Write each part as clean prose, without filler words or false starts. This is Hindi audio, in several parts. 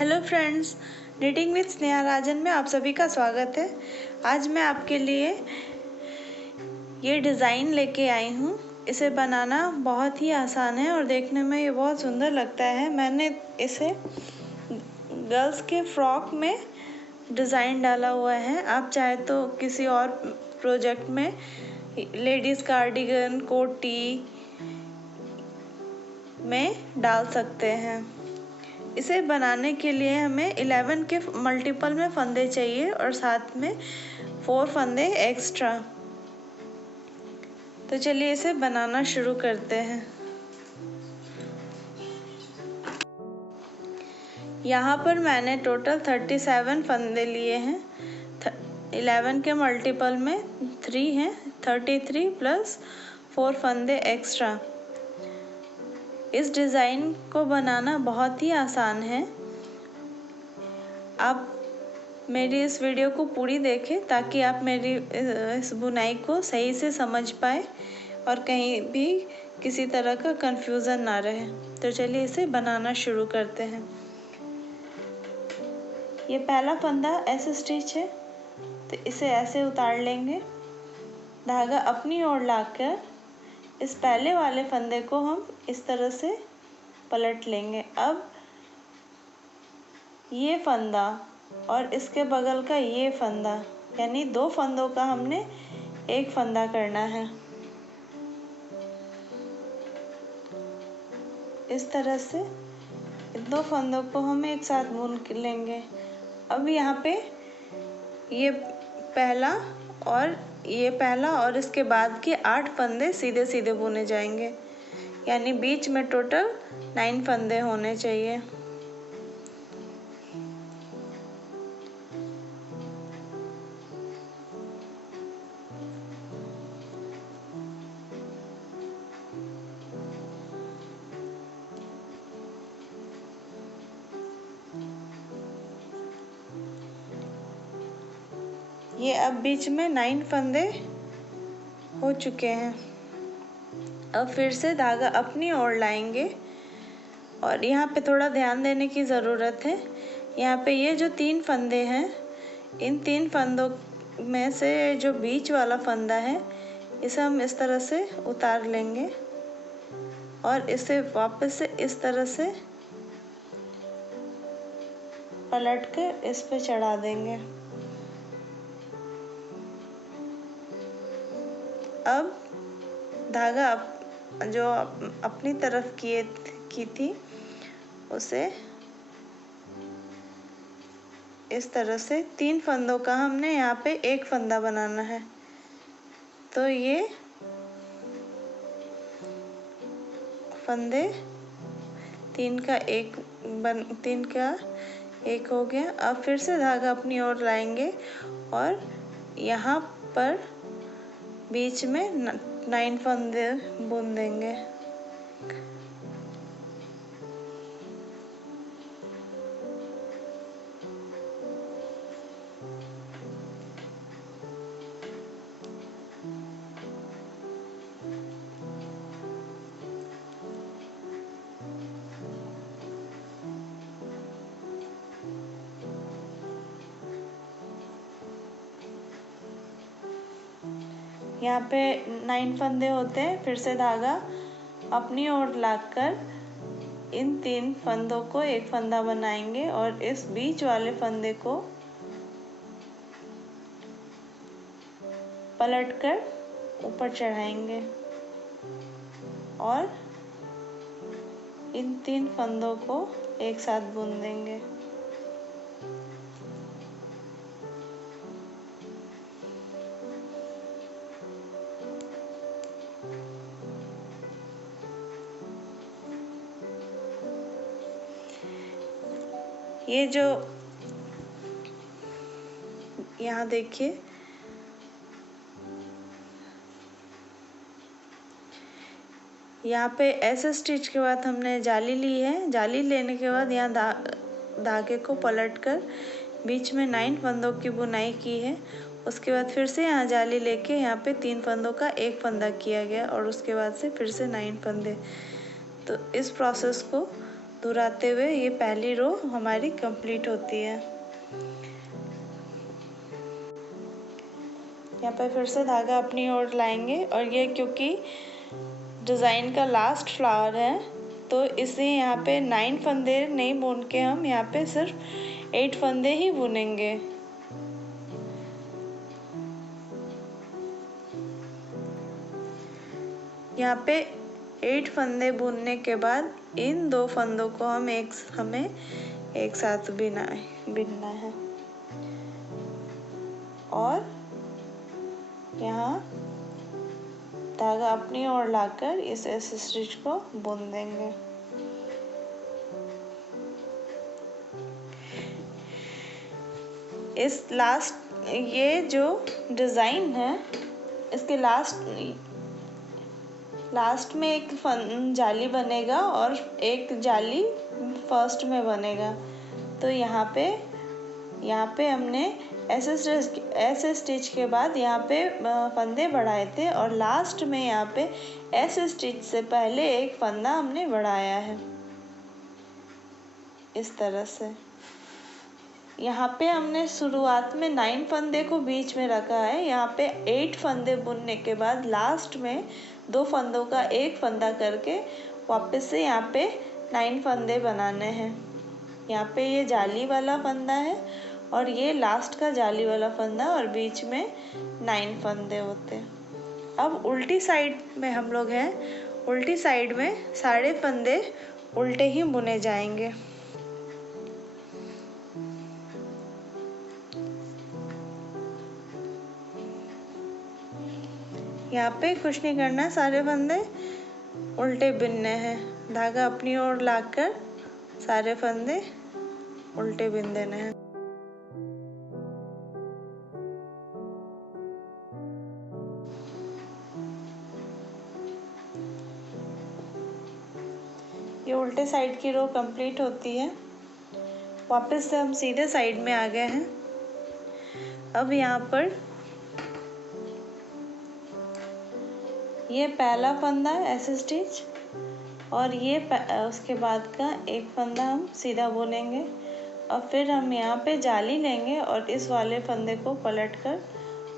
Hello friends, knitting with Sneha Rajan में आप सभी का स्वागत है। आज मैं आपके लिए ये डिज़ाइन लेके आई हूँ। इसे बनाना बहुत ही आसान है और देखने में ये बहुत सुंदर लगता है। मैंने इसे गर्ल्स के फ्रॉक में डिज़ाइन डाला हुआ है। आप चाहे तो किसी और प्रोजेक्ट में लेडीज़ कार्डिगन, कोटी में डाल सकते हैं। इसे बनाने के लिए हमें 11 के मल्टीपल में फंदे चाहिए और साथ में 4 फंदे एक्स्ट्रा। तो चलिए इसे बनाना शुरू करते हैं। यहाँ पर मैंने टोटल 37 फंदे लिए हैं। 11 के मल्टीपल में 3 हैं, 33 प्लस 4 फंदे एक्स्ट्रा। इस डिज़ाइन को बनाना बहुत ही आसान है। आप मेरी इस वीडियो को पूरी देखें ताकि आप मेरी इस बुनाई को सही से समझ पाए और कहीं भी किसी तरह का कंफ्यूजन ना रहे। तो चलिए इसे बनाना शुरू करते हैं। ये पहला फंदा ऐसे स्टिच है, तो इसे ऐसे उतार लेंगे। धागा अपनी ओर लाकर इस पहले वाले फंदे को हम इस तरह से पलट लेंगे। अब ये फंदा और इसके बगल का ये फंदा, यानी 2 फंदों का हमने एक फंदा करना है। इस तरह से 2 फंदों को हम एक साथ बुन लेंगे। अब यहाँ पे ये पहला और इसके बाद के 8 फंदे सीधे सीधे बुने जाएंगे, यानी बीच में टोटल 9 फंदे होने चाहिए। ये अब बीच में 9 फंदे हो चुके हैं। अब फिर से धागा अपनी ओर लाएंगे और यहाँ पे थोड़ा ध्यान देने की ज़रूरत है। यहाँ पे ये जो 3 फंदे हैं, इन 3 फंदों में से जो बीच वाला फंदा है इसे हम इस तरह से उतार लेंगे और इसे वापस से इस तरह से पलट कर इस पे चढ़ा देंगे। अब धागा जो अपनी तरफ की थी उसे इस तरह से 3 फंदों का हमने यहाँ पे एक फंदा बनाना है। तो ये फंदे 3 का एक हो गया। अब फिर से धागा अपनी ओर लाएंगे और यहाँ पर बीच में 9 फंदे बुन देंगे। यहाँ पे 9 फंदे होते हैं। फिर से धागा अपनी ओर लाकर इन 3 फंदों को एक फंदा बनाएंगे और इस बीच वाले फंदे को पलटकर ऊपर चढ़ाएंगे और इन 3 फंदों को एक साथ बुन देंगे। ये जो यहाँ देखिए, यहाँ पे ऐसे स्टिच के बाद हमने जाली ली है। जाली लेने के बाद यहाँ धागे को पलटकर बीच में 9 फंदों की बुनाई की है। उसके बाद फिर से यहाँ जाली लेके यहाँ पे 3 फंदों का एक फंदा किया गया और उसके बाद से फिर से 9 फंदे। तो इस प्रोसेस को दोहराते हुए ये पहली रो हमारी कंप्लीट होती है। यहाँ पर फिर से धागा अपनी ओर लाएंगे और ये क्योंकि डिज़ाइन का लास्ट फ्लावर है तो इसे यहाँ पे 9 फंदे नहीं बुन के हम यहाँ पे सिर्फ 8 फंदे ही बुनेंगे। यहाँ पे 8 फंदे बुनने के बाद इन 2 फंदों को हमें एक साथ बिनना है और यहाँ धागा अपनी ओर लाकर इस स्टिच को बुन देंगे। इस ये जो डिज़ाइन है इसके लास्ट में एक जाली बनेगा और एक जाली फर्स्ट में बनेगा। तो यहाँ पे हमने ऐसे स्टिच के बाद यहाँ पे फंदे बढ़ाए थे और लास्ट में यहाँ पे ऐसे स्टिच से पहले एक फंदा हमने बढ़ाया है इस तरह से। यहाँ पे हमने शुरुआत में 9 फंदे को बीच में रखा है। यहाँ पे 8 फंदे बुनने के बाद लास्ट में 2 फंदों का एक फंदा करके वापस से यहाँ पे 9 फंदे बनाने हैं। यहाँ पे ये जाली वाला फंदा है और ये लास्ट का जाली वाला फंदा और बीच में 9 फंदे होते हैं। अब उल्टी साइड में हम लोग हैं, उल्टी साइड में सारे फंदे उल्टे ही बुने जाएंगे। यहाँ पे कुछ नहीं करना है, सारे फंदे उल्टे बिनने हैं। धागा अपनी ओर लाकर सारे फंदे उल्टे बिन देने हैं। ये उल्टे साइड की रो कंप्लीट होती है। वापस से हम सीधे साइड में आ गए हैं। अब यहाँ पर ये पहला फंदा ऐसे स्टिच और ये उसके बाद का एक फंदा हम सीधा बुनेंगे और फिर हम यहाँ पे जाली लेंगे और इस वाले फंदे को पलटकर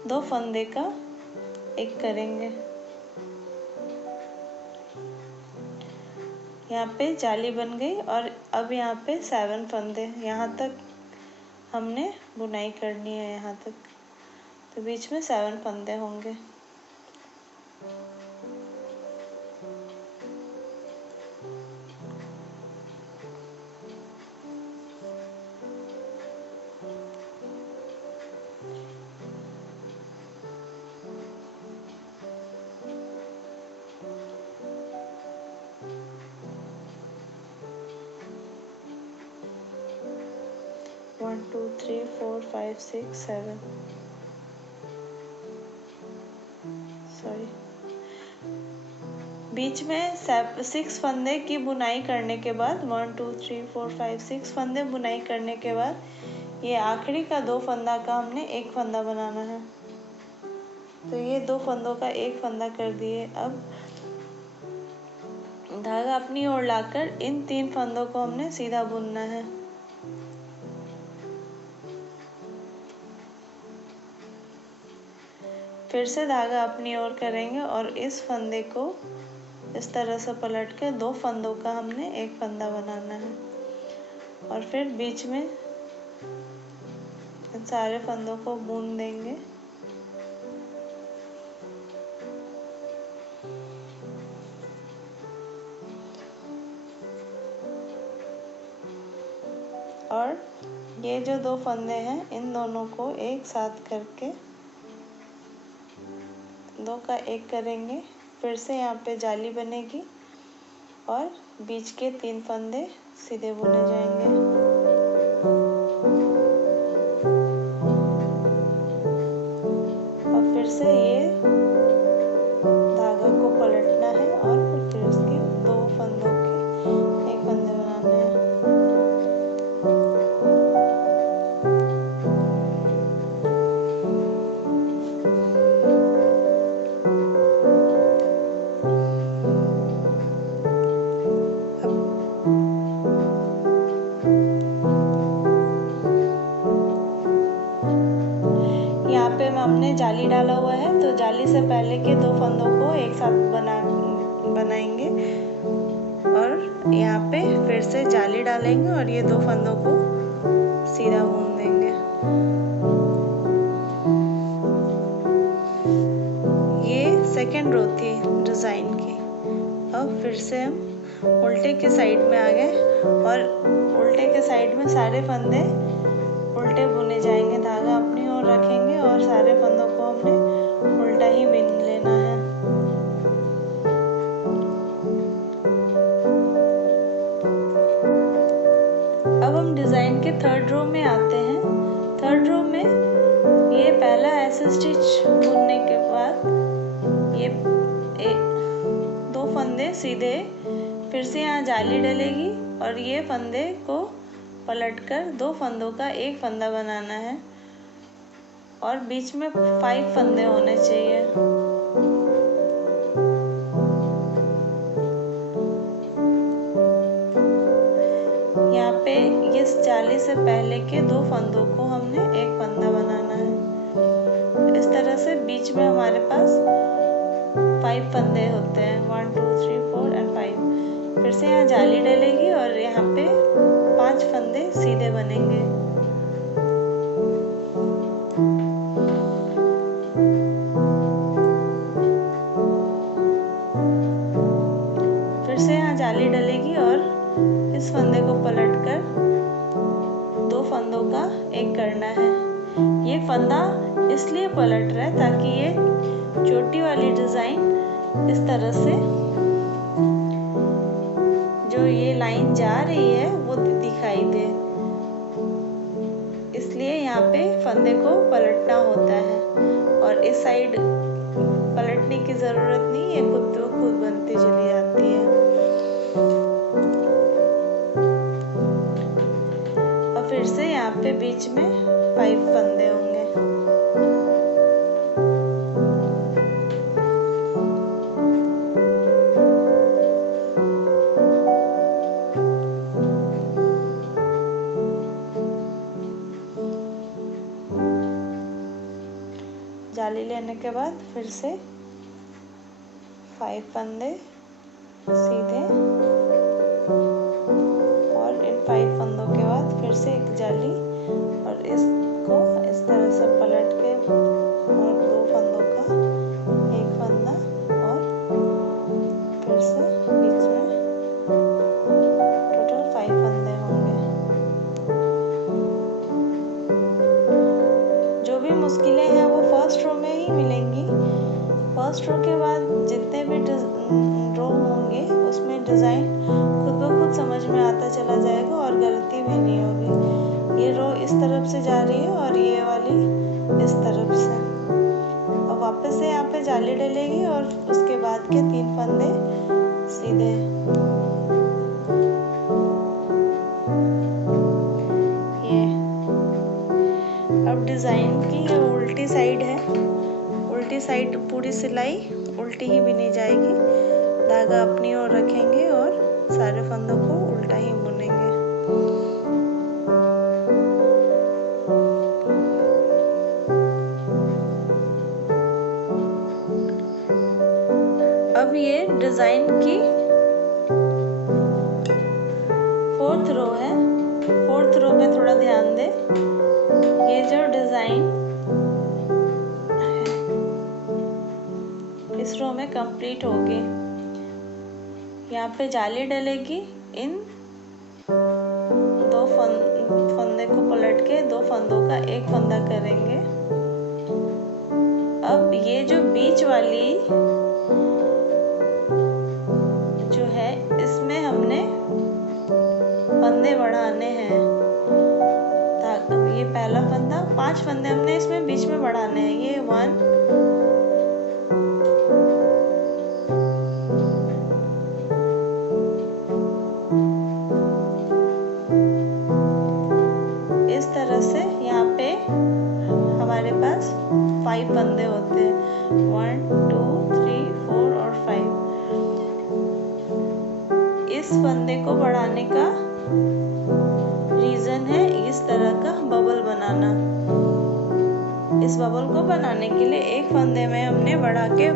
2 फंदे का एक करेंगे। यहाँ पे जाली बन गई और अब यहाँ पे 7 फंदे, यहाँ तक हमने बुनाई करनी है। यहाँ तक तो बीच में 7 फंदे होंगे। One, two, three, four, five, six, 7 sorry बीच में 6 फंदे की बुनाई करने के बाद 1 2 3 4 5 6 फंदे बुनाई करने के बाद ये आखिरी का 2 फंदा का हमने एक फंदा बनाना है। तो ये 2 फंदों का एक फंदा कर दिए। अब धागा अपनी ओर लाकर इन 3 फंदों को हमने सीधा बुनना है। फिर से धागा अपनी ओर करेंगे और इस फंदे को इस तरह से पलट के 2 फंदों का हमने एक फंदा बनाना है और फिर बीच में इन सारे फंदों को बुन देंगे। और ये जो 2 फंदे हैं इन दोनों को एक साथ करके 2 का एक करेंगे। फिर से यहाँ पे जाली बनेगी और बीच के 3 फंदे सीधे बुने जाएंगे। और फिर से ये धागा को पलटना है और फिर उसके 2 फंदों के एक फंदे बनाने हैं। जाली डाला हुआ है, तो जाली से पहले के 2 फंदों को एक साथ बनाएंगे और यहाँ पे फिर से जाली डालेंगे और ये 2 फंदों को सीधा बुन देंगे। ये सेकेंड रो थी डिज़ाइन की। अब फिर से हम उल्टे के साइड में आ गए और उल्टे के साइड में सारे फंदे उल्टे बुने जाएंगे। धागा अपनी ओर रखेंगे और सारे फंदों को हमने उल्टा ही बुन लेना है। अब हम डिज़ाइन के थर्ड रो में आते हैं। थर्ड रो में ये पहला ऐसे स्टिच बुनने के बाद ये 2 फंदे सीधे, फिर से यहाँ जाली डलेगी और ये फंदे को पलटकर 2 फंदों का एक फंदा बनाना है और बीच में 5 फंदे होने चाहिए। यहाँ पे इस जाली से पहले के 2 फंदों को हमने एक फंदा बनाना है। इस तरह से बीच में हमारे पास 5 फंदे होते हैं, 1 2 3 4 एंड 5। फिर से यहाँ जाली डलेगी और यहाँ पे 5 फंदे सीधे बनेंगे। फिर से यहाँ जाली डलेगी और इस फंदे को पलटकर 2 फंदों का एक करना है। ये फंदा इसलिए पलट रहा है ताकि ये चोटी वाली डिज़ाइन इस तरह से जो ये लाइन जा रही है वो दिखाई दे, इसलिए यहाँ पे फंदे को पलटना होता है। और इस साइड पलटने की ज़रूरत नहीं है, खुद बनती चली जाती है। और फिर से यहाँ पे बीच में 5 फंदे होंगे। जाली लेने के बाद फिर से 5 फंदे सीधे और इन 5 फंदों के बाद फिर से एक जाली और इसको इस तरह से पलट के और 2 फंदों का एक फंदा और फिर से बीच में टोटल 5 फंदे होंगे। जो भी मुश्किलें हैं वो फर्स्ट रो में ही मिलेंगी। फर्स्ट रो के बाद जितने भी रो होंगे उसमें डिज़ाइन खुद ब खुद समझ में आता चला जाएगा और गलती भी नहीं होगी। ये रो इस तरफ से जा रही है और ये वाली इस तरफ से। और वापस से यहाँ पे जाली डलेगी और उसके बाद के 3 फंदे सीधे। ये अब डिज़ाइन की ये उल्टी साइड है। उल्टी साइड पूरी सिलाई उल्टी ही बिनी जाएगी। धागा अपनी ओर रखेंगे और सारे फंदों को उल्टा ही बुनेंगे। अब ये डिज़ाइन की 4th रो है। 4th रो में थोड़ा ध्यान दें। ये जो डिज़ाइन इस रो में कंप्लीट होगी। यहाँ पे जाली डलेगी, इन 2 फंदे को पलट के 2 फंदों का एक फंदा करेंगे। अब ये जो बीच वाली जो है इसमें हमने फंदे बढ़ाने हैं। ये पहला फंदा, 5 फंदे हमने इसमें बीच में बढ़ाने हैं। ये 1 इस तरह से यहाँ पे हमारे पास 5 फंदे होते हैं, 1 2 3 4 और 5। इस फंदे को बढ़ाने का रीज़न है इस तरह का बबल बनाना। इस बबल को बनाने के लिए एक फंदे में हमने बढ़ा के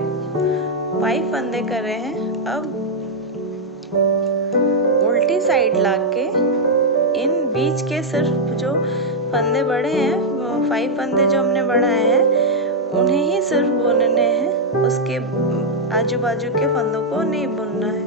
5 फंदे करे हैं। अब उल्टी साइड लाके इन बीच के सिर्फ जो फंदे बड़े हैं, 5 फंदे जो हमने बढ़ाए हैं उन्हें ही सिर्फ बुनने हैं, उसके आजू बाजू के फंदों को नहीं बुनना है।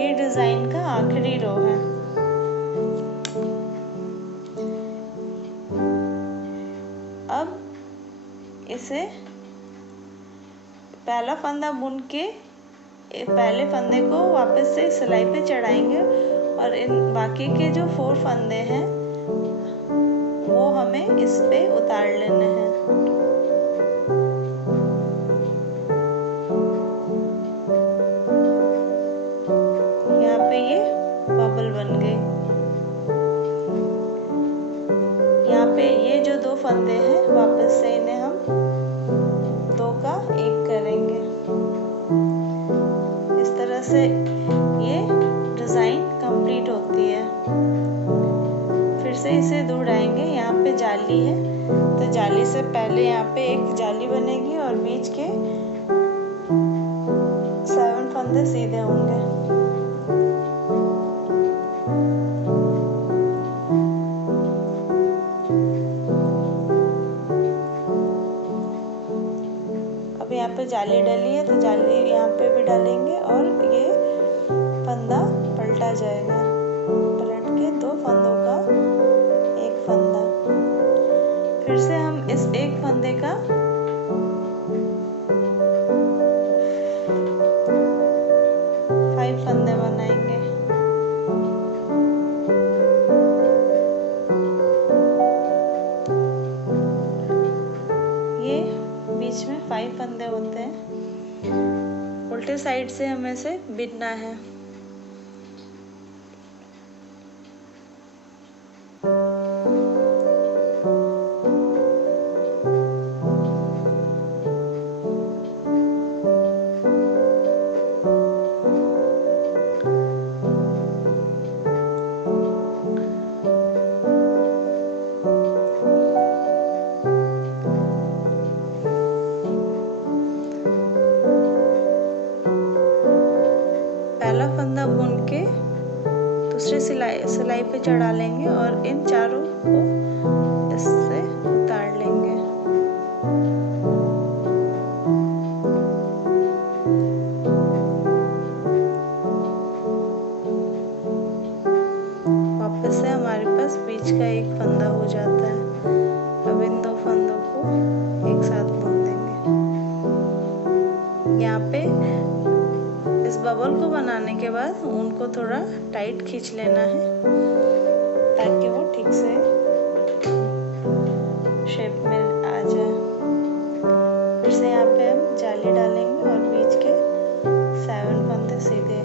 ये डिजाइन का आखिरी रो है। अब इसे पहला फंदा बुन के पहले फंदे को वापस से सिलाई पे चढ़ाएंगे और इन बाकी के जो 4 फंदे हैं वो हमें इस पे उतार लेने हैं। यहाँ पे ये बबल बन गई। यहाँ पे ये जो 2 फंदे हैं वापस से इन्हें हम 2 का 1 करेंगे। इस तरह से ये डिजाइन कंप्लीट होती है। फिर से इसे दोहराएंगे। यहाँ पे जाली है तो जाली से पहले यहाँ पे एक जाली बनेगी और बीच के 7 फंदे सीधे होंगे। अब यहाँ पे जाली डली है तो जाली यहाँ पे भी डालेंगे और ये फंदा पलटा जाएगा। पलट के 2 फंदों का 1 फंदा। फिर से हम इस एक फंदे का 5 फंदे बनाएंगे। ये बीच में 5 फंदे होते हैं। उल्टे साइड से हमें इसे बिनना है। पहला फंदा बुन के दूसरी सिलाई पे चढ़ा लेंगे और इन चारों को इससे उतार लेंगे। वापस से हमारे पास बीच का 1 फंदा हो जाता है। अब इन 2 फंदों को एक साथ बुन देंगे। यहाँ पे इस बबल को बनाने के बाद उनको थोड़ा टाइट खींच लेना है ताकि वो ठीक से शेप में आ जाए। फिर से यहाँ पे हम जाली डालेंगे और बीच के 7 फंदे सीधे।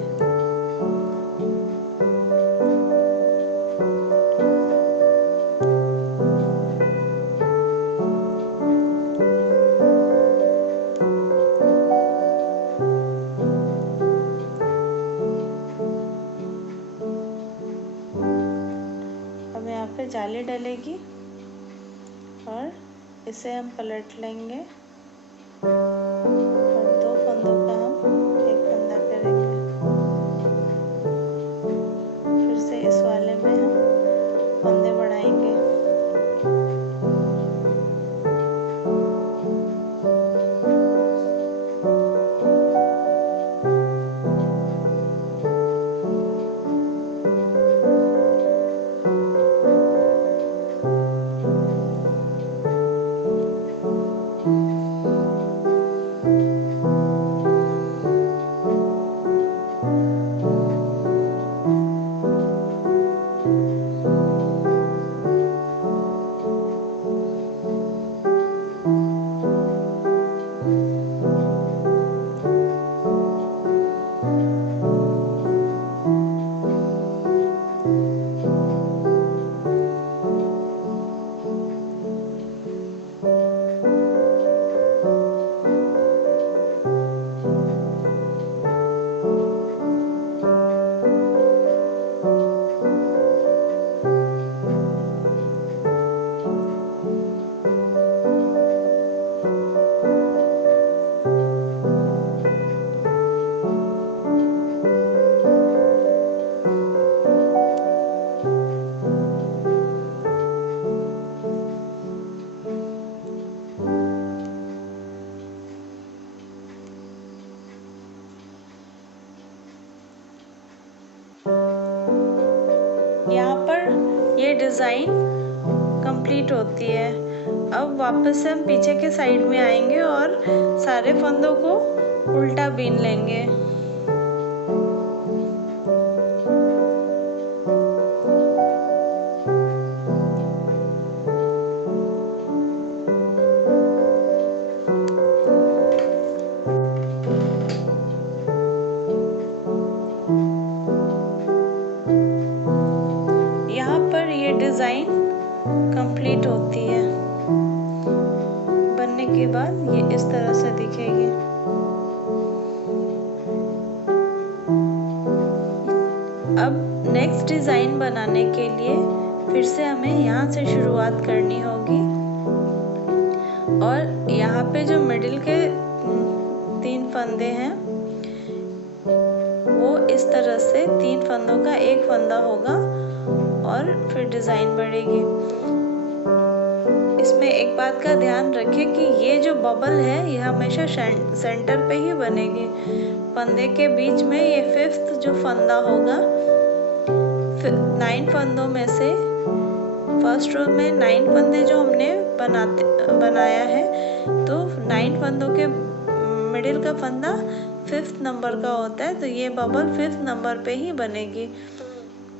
पे जाली डलेगी और इसे हम पलट लेंगे और 2 फंदों का हम 1 फंदा करेंगे। फिर से इस वाले में हम फंदे बढ़ाएंगे। यहाँ पर ये डिज़ाइन कंप्लीट होती है। अब वापस से हम पीछे के साइड में आएंगे और सारे फंदों को उल्टा बीन लेंगे। यहाँ पर ये डिज़ाइन कंप्लीट होती है। बनने के बाद ये इस तरह से दिखेगी। अब नेक्स्ट डिज़ाइन बनाने के लिए फिर से हमें यहाँ से शुरुआत करनी होगी और यहाँ पे जो मिडिल के 3 फंदे हैं वो इस तरह से 3 फंदों का एक फंदा होगा और फिर डिज़ाइन बढ़ेगी। इसमें एक बात का ध्यान रखें कि ये जो बबल है ये हमेशा सेंटर पे ही बनेगी। फंदे के बीच में ये 5th जो फंदा होगा, 9 फंदों में से फर्स्ट रो में 9 फंदे जो हमने बनाया है, तो 9 फंदों के मिडिल का फंदा 5th नंबर का होता है, तो ये बबल 5th नंबर पे ही बनेगी।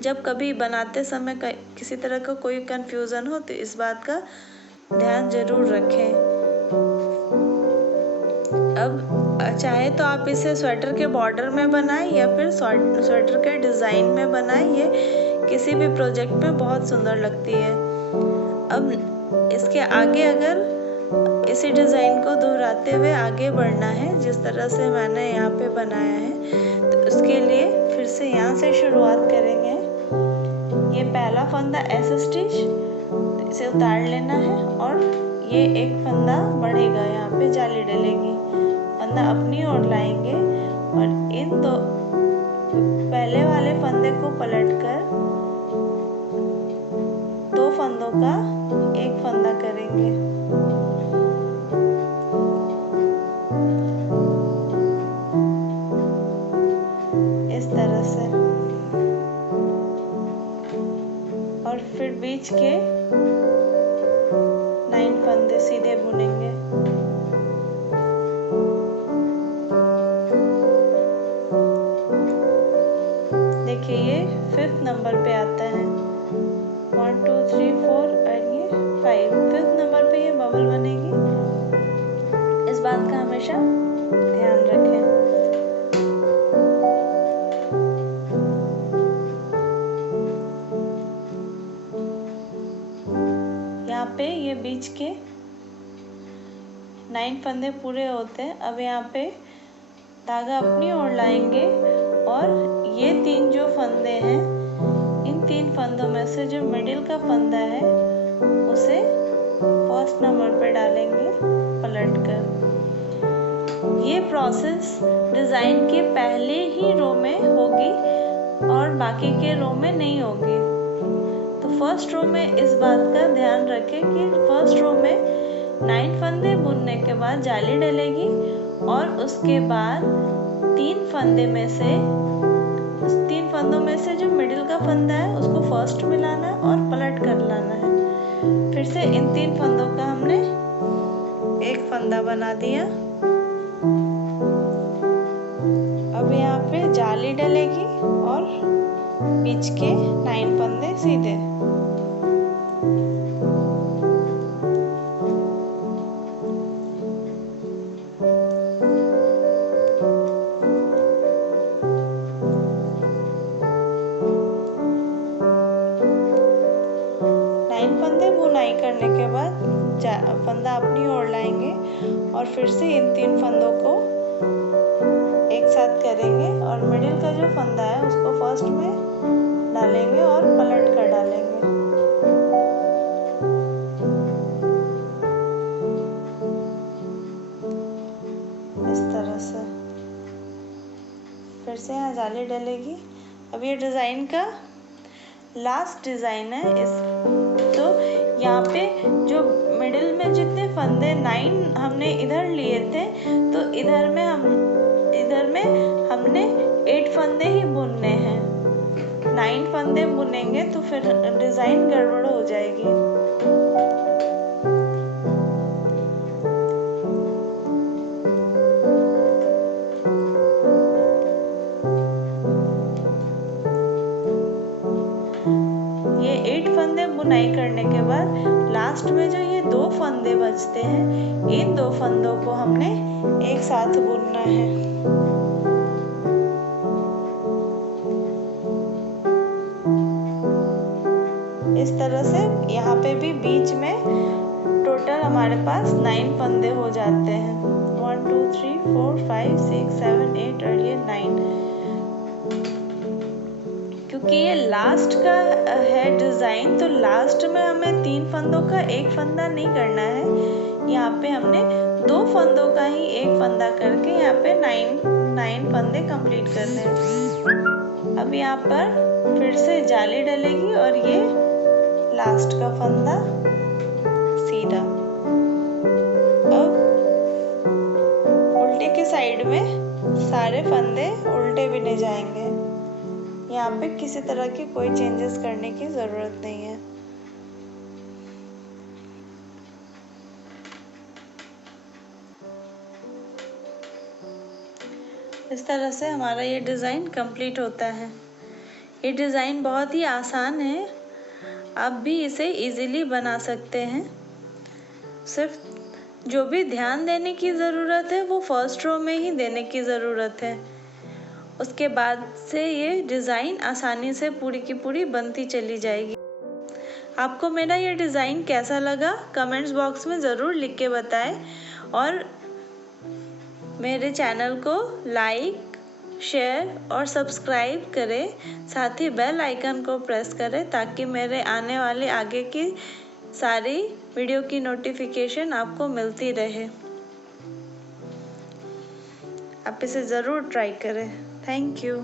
जब कभी बनाते समय किसी तरह का कोई कंफ्यूजन हो तो इस बात का ध्यान जरूर रखें। अब चाहे तो आप इसे स्वेटर के बॉर्डर में बनाएं या फिर स्वेटर के डिज़ाइन में बनाएं, ये किसी भी प्रोजेक्ट में बहुत सुंदर लगती है। अब इसके आगे अगर इसी डिज़ाइन को दोहराते हुए आगे बढ़ना है जिस तरह से मैंने यहाँ पे बनाया है, तो उसके लिए फिर से यहाँ से शुरुआत करेंगे। ये पहला फंदा ऐसे स्टिच, इसे उतार लेना है और ये एक फंदा बढ़ेगा, यहाँ पे जाली डलेगी, फंदा अपनी ओर लाएंगे और इन दो पहले वाले फंदे को पलटकर 2 फंदों का एक फंदा करेंगे। इस तरह से और फिर बीच के 9 फंदे सीधे बुनेंगे। देखिए ये 5th नंबर पे आता है, 1 2 3 4 और ये 5, 5th नंबर पे ये बबल बनेगी। इस बात का हमेशा ध्यान रखें। यहाँ पे ये बीच के 9 फंदे पूरे होते हैं। अब यहाँ पे धागा अपनी ओर लाएंगे और ये 3 जो फंदे हैं, इन 3 फंदों में से जो मिडिल का फंदा है उसे 1st नंबर पे डालेंगे पलटकर। ये प्रोसेस डिज़ाइन के पहले ही रो में होगी और बाकी के रो में नहीं होगी। तो फर्स्ट रो में इस बात का ध्यान रखें कि फर्स्ट रो में 9 फंदे बुनने के बाद जाली डलेगी और उसके बाद 3 फंदों में से जो मिडिल का फंदा है उसको फर्स्ट में लाना है और पलट कर लाना है। फिर से इन 3 फंदों का हमने एक फंदा बना दिया। अब यहाँ पे जाली डलेगी और बीच के 9 फंदे सीधे। बुनाई करने के बाद फंदा अपनी ओर लाएंगे और फिर से इन 3 फंदों को एक साथ करेंगे और मिडिल का जो फंदा है उसको फर्स्ट में डालेंगे और पलट कर डालेंगे। इस तरह से फिर से यहाँ जाली डलेगी। अब ये डिज़ाइन का लास्ट डिज़ाइन है। तो यहाँ पे जो मिडिल में जितने फंदे 9 हमने इधर लिए थे, तो इधर में हमने 8 फंदे ही बुनने हैं। 9 फंदे बुनेंगे तो फिर डिज़ाइन गड़बड़ हो जाएगी। ये 8 फंदे बुनाई करने के बाद लास्ट में जो ये 2 फंदे बचते हैं, इन 2 फंदों को हमने एक साथ बुनना है। इस तरह से यहाँ पे भी बीच में टोटल हमारे पास 9 फंदे हो जाते हैं। 1 2 3 4 5 6 7 8 और ये 9। क्योंकि ये लास्ट का है डिज़ाइन, तो लास्ट में हमें 3 फंदों का एक फंदा नहीं करना है। यहाँ पे हमने 2 फंदों का ही एक फंदा करके यहाँ पे 9 फंदे कंप्लीट करने हैं। अब यहाँ पर फिर से जाली डलेगी और ये लास्ट का फंदा सीधा। अब उल्टे के साइड में सारे फंदे उल्टे बिने जाएंगे। यहाँ पे किसी तरह की कोई चेंजेस करने की ज़रूरत नहीं है। इस तरह से हमारा ये डिज़ाइन कंप्लीट होता है। ये डिज़ाइन बहुत ही आसान है, आप भी इसे इजीली बना सकते हैं। सिर्फ जो भी ध्यान देने की ज़रूरत है वो फर्स्ट रो में ही देने की ज़रूरत है। उसके बाद से ये डिज़ाइन आसानी से पूरी की पूरी बनती चली जाएगी। आपको मेरा ये डिज़ाइन कैसा लगा कमेंट्स बॉक्स में ज़रूर लिख के बताएं और मेरे चैनल को लाइक, शेयर और सब्सक्राइब करें। साथ ही बेल आइकन को प्रेस करें ताकि मेरे आने वाले आगे की सारी वीडियो की नोटिफिकेशन आपको मिलती रहे। आप इसे ज़रूर ट्राई करें। Thank you.